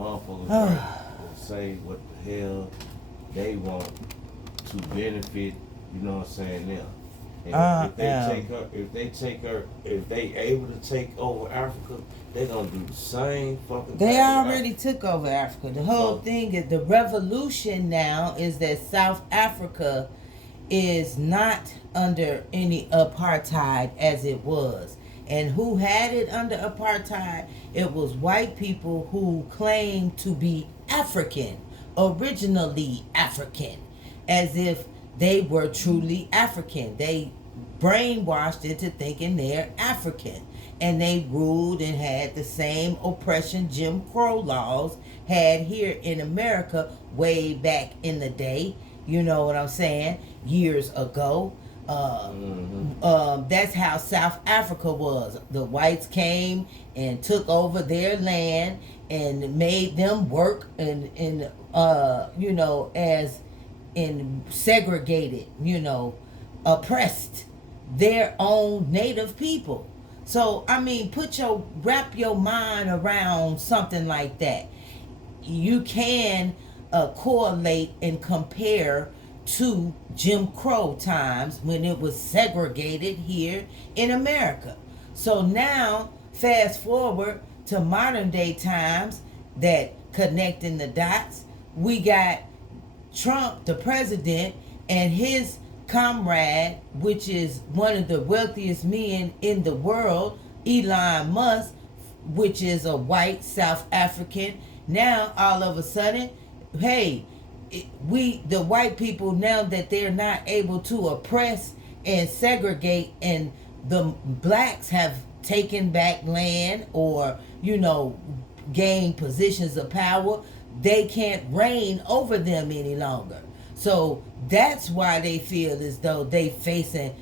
motherfuckers right will say what the hell they want to benefit, you know what I'm saying, them. And if they able to take over Africa, they gonna do the same fucking thing. They already took over Africa. The whole thing is the revolution now is that South Africa is not under any apartheid as it was. And who had it under apartheid? It was white people who claimed to be African, originally African, as if they were truly African. They brainwashed into thinking they're African. And they ruled and had the same oppression Jim Crow laws had here in America way back in the day. You know what I'm saying? Years ago. That's how South Africa was. The whites came and took over their land and made them work and you know, as in segregated, you know, oppressed their own native people. So I mean, wrap your mind around something like that. You can correlate and compare to Jim Crow times when it was segregated here in America. So now, fast forward to modern day times, that connecting the dots, we got Trump, the president, and his comrade, which is one of the wealthiest men in the world, Elon Musk, which is a white South African. Now, all of a sudden, hey, the white people, now that they're not able to oppress and segregate, and the blacks have taken back land or, you know, gained positions of power, they can't reign over them any longer. So that's why they feel as though they facing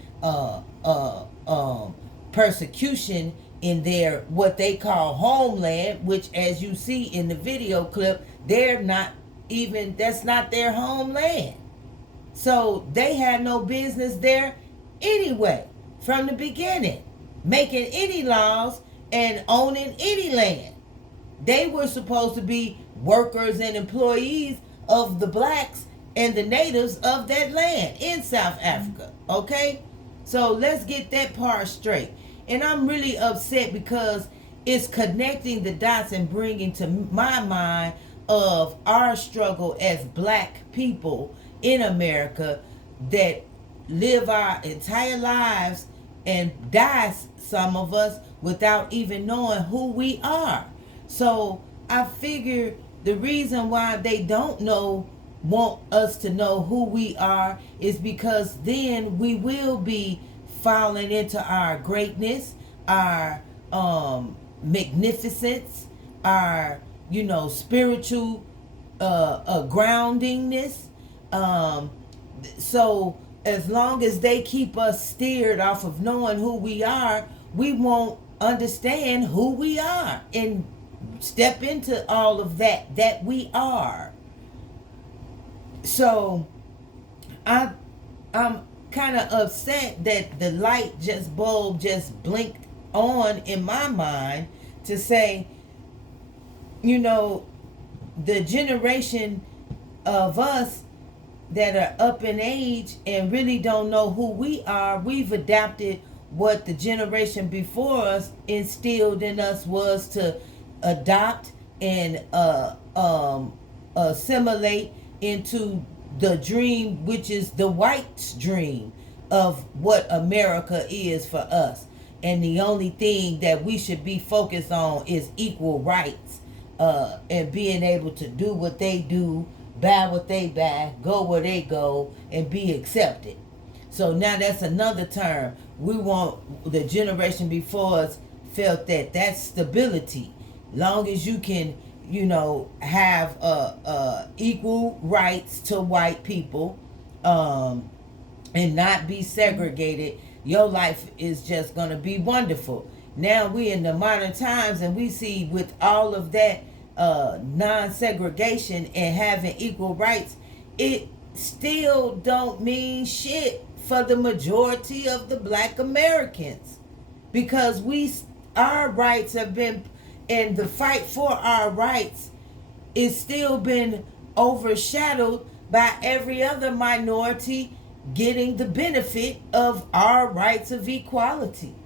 persecution in their what they call homeland, which, as you see in the video clip, that's not their homeland. So they had no business there anyway from the beginning, making any laws and owning any land. They were supposed to be workers and employees of the blacks and the natives of that land in South Africa. Okay? So let's get that part straight. And I'm really upset because it's connecting the dots and bringing to my mind of our struggle as black people in America that live our entire lives and die, some of us, without even knowing who we are. So I figure the reason why they don't want us to know who we are is because then we will be falling into our greatness, our magnificence, our, you know, spiritual groundingness. So as long as they keep us steered off of knowing who we are, we won't understand who we are and step into all of that we are. So I'm kind of upset that the light bulb just blinked on in my mind to say, you know, the generation of us that are up in age and really don't know who we are, we've adapted what the generation before us instilled in us was to adopt and assimilate into the dream, which is the white's dream of what America is for us. And the only thing that we should be focused on is equal rights, and being able to do what they do, buy what they buy, go where they go, and be accepted. So now that's another term. We want, the generation before us felt that that's stability. Long as you can, you know, have equal rights to white people, and not be segregated, your life is just going to be wonderful. Now we in the modern times, and we see with all of that non-segregation and having equal rights, it still don't mean shit for the majority of the black Americans, because our rights have been, and the fight for our rights it's still been overshadowed by every other minority getting the benefit of our rights of equality.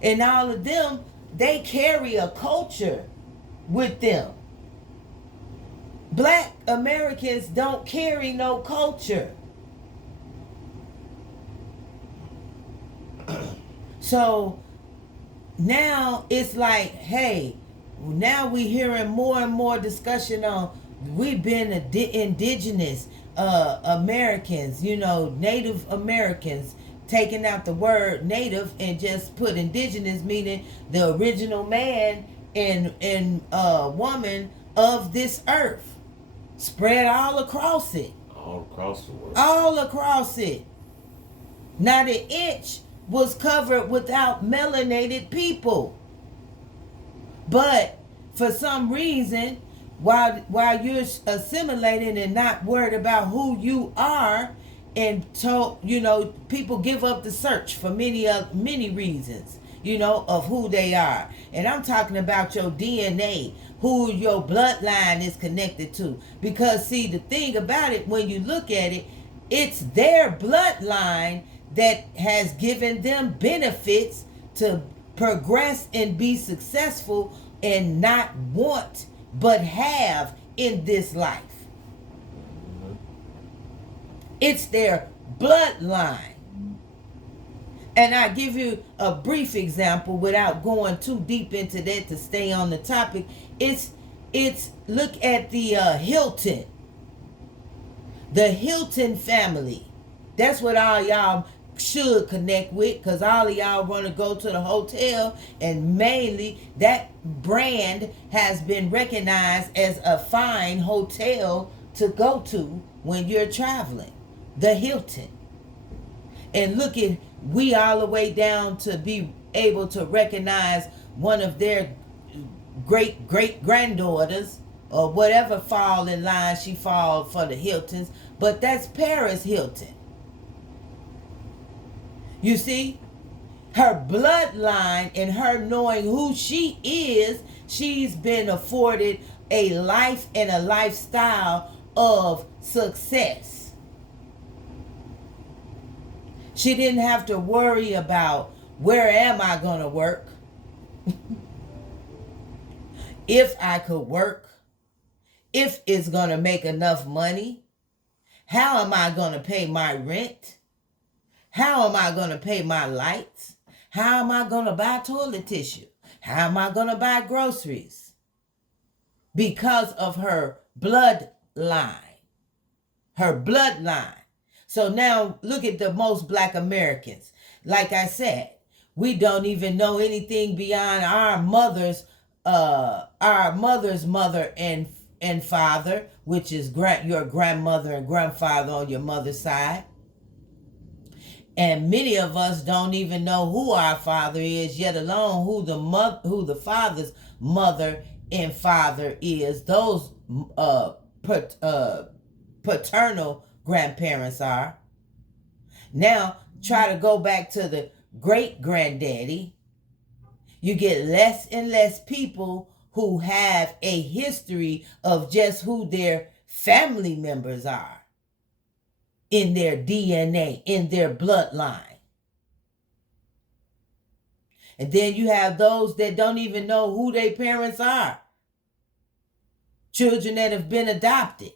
And all of them, they carry a culture with them. Black Americans don't carry no culture. So now it's like, hey, now we hearing more and more discussion on we've been indigenous Americans, Native Americans, taking out the word native and just put indigenous, meaning the original man and woman of this earth, spread all across it. All across the world. All across it. Not an inch was covered without melanated people. But for some reason, while you're assimilating and not worried about who you are, and people give up the search for many reasons, of who they are. And I'm talking about your DNA, who your bloodline is connected to. Because see, the thing about it, when you look at it, it's their bloodline that has given them benefits to progress and be successful and not want but have in this life. It's their bloodline. And I give you a brief example without going too deep into that to stay on the topic. It's look at the Hilton. The Hilton family. That's what all y'all should connect with, because all of y'all want to go to the hotel, and mainly that brand has been recognized as a fine hotel to go to when you're traveling. The Hilton. And look at, we all the way down to be able to recognize one of their great granddaughters or whatever fall in line she fall for the Hiltons, but that's Paris Hilton. You see, her bloodline and her knowing who she is, she's been afforded a life and a lifestyle of success. She didn't have to worry about, where am I going to work? If I could work, if it's going to make enough money, how am I going to pay my rent? How am I going to pay my lights? How am I going to buy toilet tissue? How am I going to buy groceries? Because of her bloodline. Her bloodline. So now look at the most Black Americans. Like I said, we don't even know anything beyond our mother's mother and father, which is your grandmother and grandfather on your mother's side. And many of us don't even know who our father is, yet alone who the father's mother and father is. Those paternal grandparents are. Now try to go back to the great granddaddy. You get less and less people who have a history of just who their family members are in their DNA, in their bloodline. And then you have those that don't even know who their parents are. Children that have been adopted.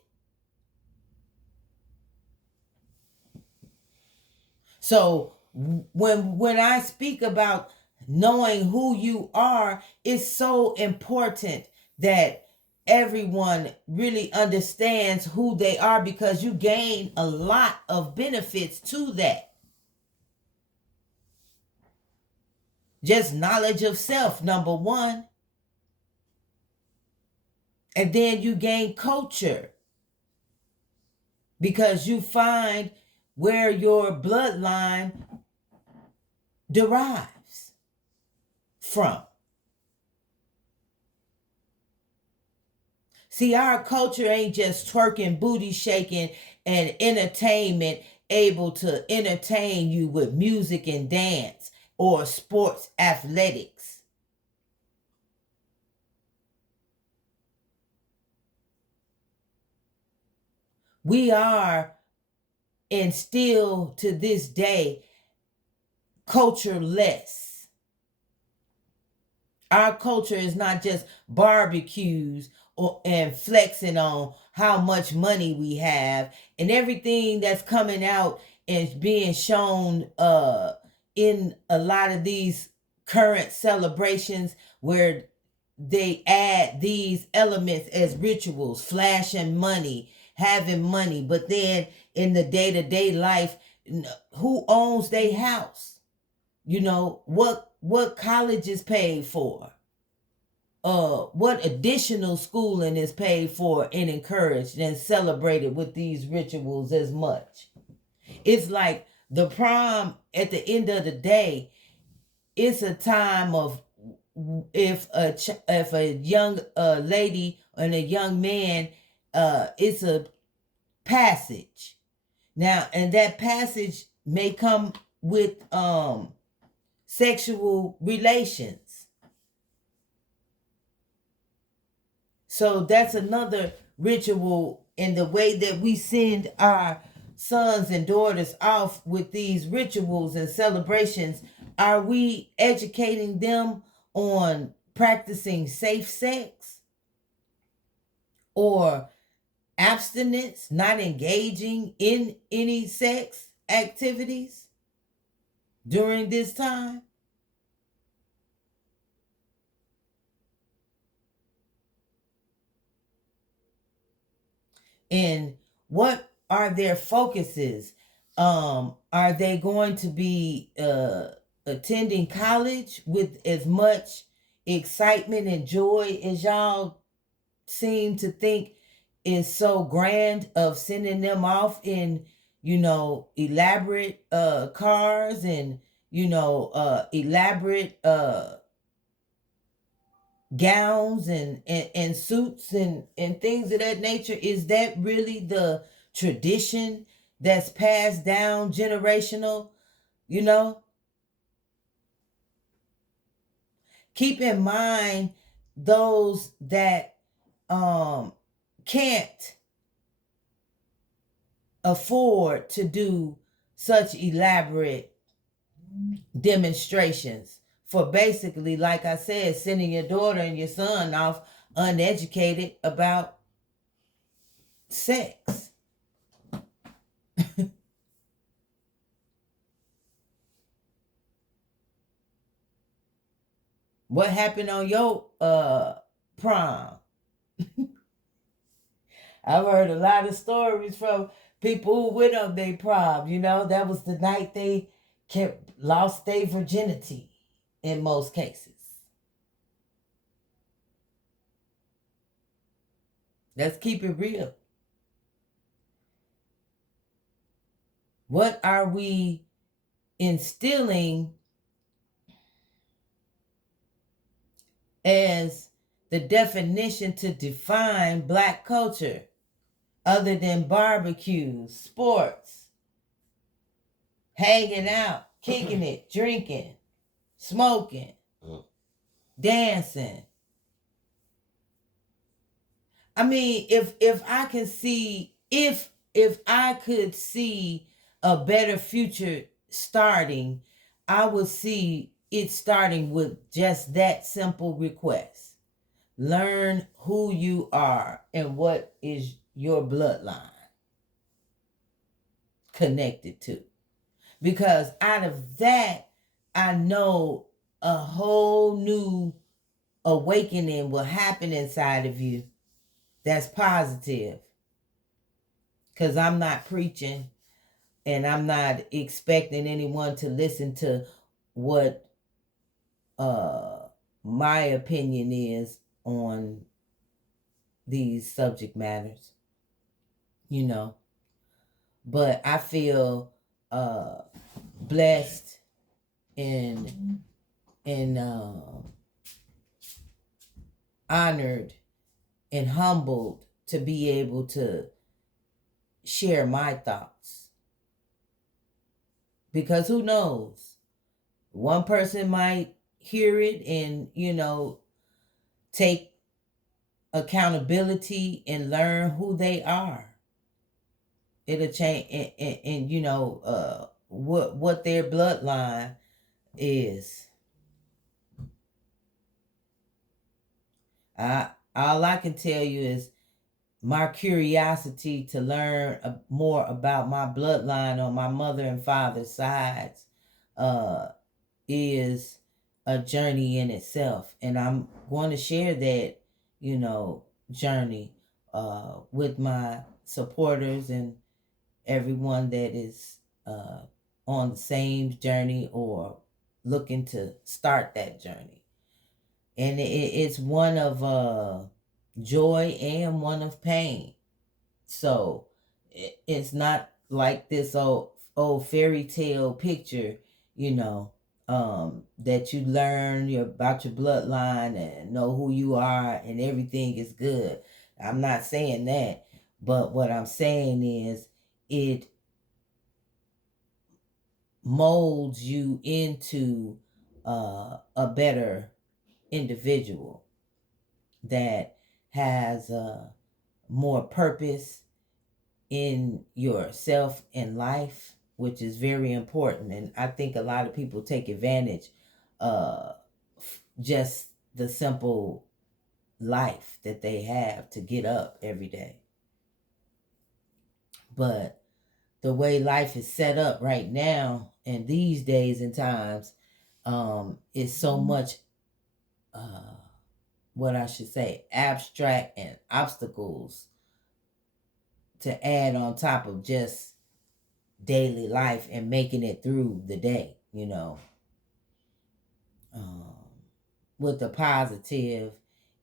So when I speak about knowing who you are, it's so important that everyone really understands who they are, because you gain a lot of benefits to that. Just knowledge of self, number one. And then you gain culture, because you find where your bloodline derives from. See, our culture ain't just twerking, booty shaking, and entertainment, able to entertain you with music and dance or sports athletics. We are, and still to this day, cultureless. Our culture is not just barbecues and flexing on how much money we have, and everything that's coming out and being shown in a lot of these current celebrations where they add these elements as rituals, flashing money, having money, but then in the day-to-day life, who owns their house? You know, what college is paid for? What additional schooling is paid for and encouraged and celebrated with these rituals as much? It's like the prom at the end of the day, it's a time of, if a young lady and a young man, it's a passage. Now, and that passage may come with sexual relations. So that's another ritual in the way that we send our sons and daughters off with these rituals and celebrations. Are we educating them on practicing safe sex or abstinence, not engaging in any sex activities during this time? And what are their focuses? Are they going to be attending college with as much excitement and joy as y'all seem to think is so grand, of sending them off in, elaborate cars and, elaborate gowns and suits and things of that nature? Is that really the tradition that's passed down generational? Keep in mind those that can't afford to do such elaborate demonstrations for, basically, like I said, sending your daughter and your son off uneducated about sex. What happened on your prom? I've heard a lot of stories from people who went on their prom. That was the night they lost their virginity in most cases. Let's keep it real. What are we instilling as the definition to define Black culture, other than barbecues, sports, hanging out, kicking it, drinking, smoking, dancing? I mean, if I can see, if I could see a better future starting, I would see it starting with just that simple request. Learn who you are and what is your bloodline connected to. Because out of that, I know a whole new awakening will happen inside of you that's positive. Because I'm not preaching and I'm not expecting anyone to listen to what my opinion is on these subject matters, but I feel blessed and honored and humbled to be able to share my thoughts, because who knows, one person might hear it and take accountability and learn who they are it'll change, and you know, what their bloodline is. All I can tell you is my curiosity to learn more about my bloodline on my mother and father's sides uh, is a journey in itself. And I'm going to share that, you know, journey with my supporters and everyone that is on the same journey or looking to start that journey. And it's one of joy and one of pain. So it's not like this old fairy tale picture, you know, that you learn about your bloodline and know who you are and everything is good. I'm not saying that, but what I'm saying is it molds you into a better individual that has more purpose in yourself and life, which is very important. And I think a lot of people take advantage just the simple life that they have to get up every day. But the way life is set up right now and these days and times is so much what I should say, abstract and obstacles to add on top of just daily life and making it through the day, you know, with a positive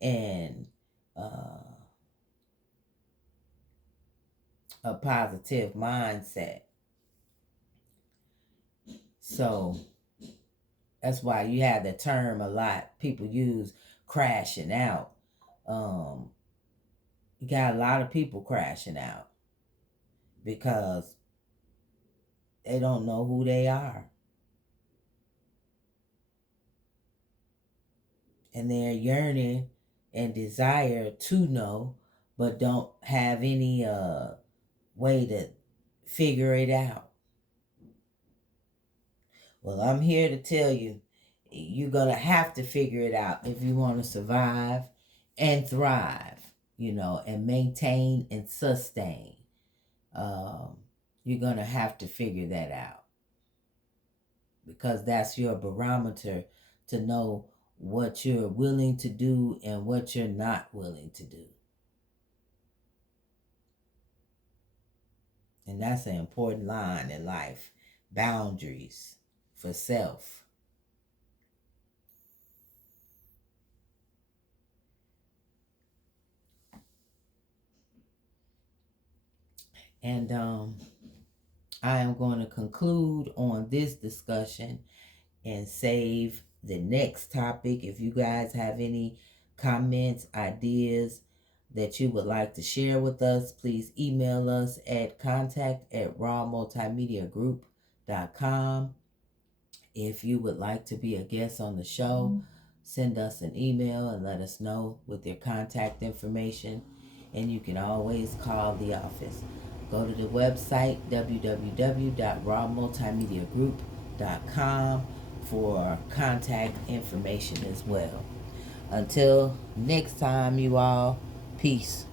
and a positive mindset. So that's why you have the term a lot people use, crashing out. You got a lot of people crashing out because they don't know who they are. And they're yearning and desire to know, but don't have any way to figure it out. Well, I'm here to tell you, you're going to have to figure it out if you want to survive and thrive, you know, and maintain and sustain. You're going to have to figure that out because that's your barometer to know what you're willing to do and what you're not willing to do. And that's an important line in life. Boundaries for self. And I am going to conclude on this discussion and save the next topic. If you guys have any comments, ideas that you would like to share with us, please email us at contact@rawmultimediagroup.com. If you would like to be a guest on the show, send us an email and let us know with your contact information. And you can always call the office. Go to the website www.rawmultimediagroup.com for contact information as well. Until next time, you all, peace.